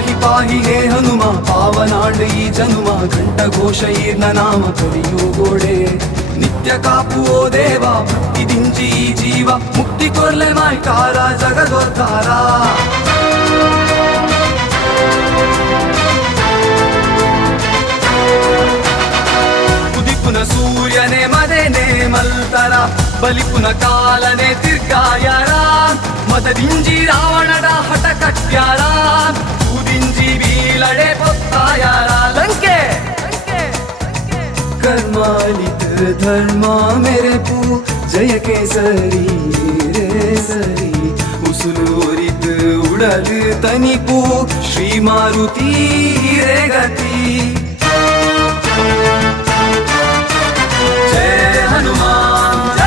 ಪಾಹಿ ಪಾಹಿ ಹೇ ಹನುಮ ಪಾವನಾಂಡ ಈ ಜನುಮ ಘಂಟ ಘೋಷ ಈರ್ನ ನಾಮ ಕಲಿಯೋ ಗೋಡೆ ನಿತ್ಯ ಕಾಪುವೋ ದೇವ ಭಕ್ತಿ ದಿಂಜಿ ಈ ಜೀವ ಮುಕ್ತಿ ಕೊರ್ಲೆ ಮಾಯ್ಕಾರ ಜಗದೋದ್ಧಾರ ಉದಿಪುನ ಸೂರ್ಯನೇ ಮದೆನೆ ಮಲ್ತರ ಬಲಿಪುನ ಕಾಲನೆ ತಿರ್ಗಾಯರ ಮದದಿಂಜಿ ರಾವಣದ ಹಠ ಕಟ್ಯಾರ ತೂದಿಂಜಿ ಬೀಳಡೆ ಪೊತ್ತಾಯಾರ ಲಂಕೆ कर्मालित धर्मा मेरे पू जय केसरी रे सरी उसुलूरित उड़ल तनिपू श्री मारुति रे गति जय हनुमान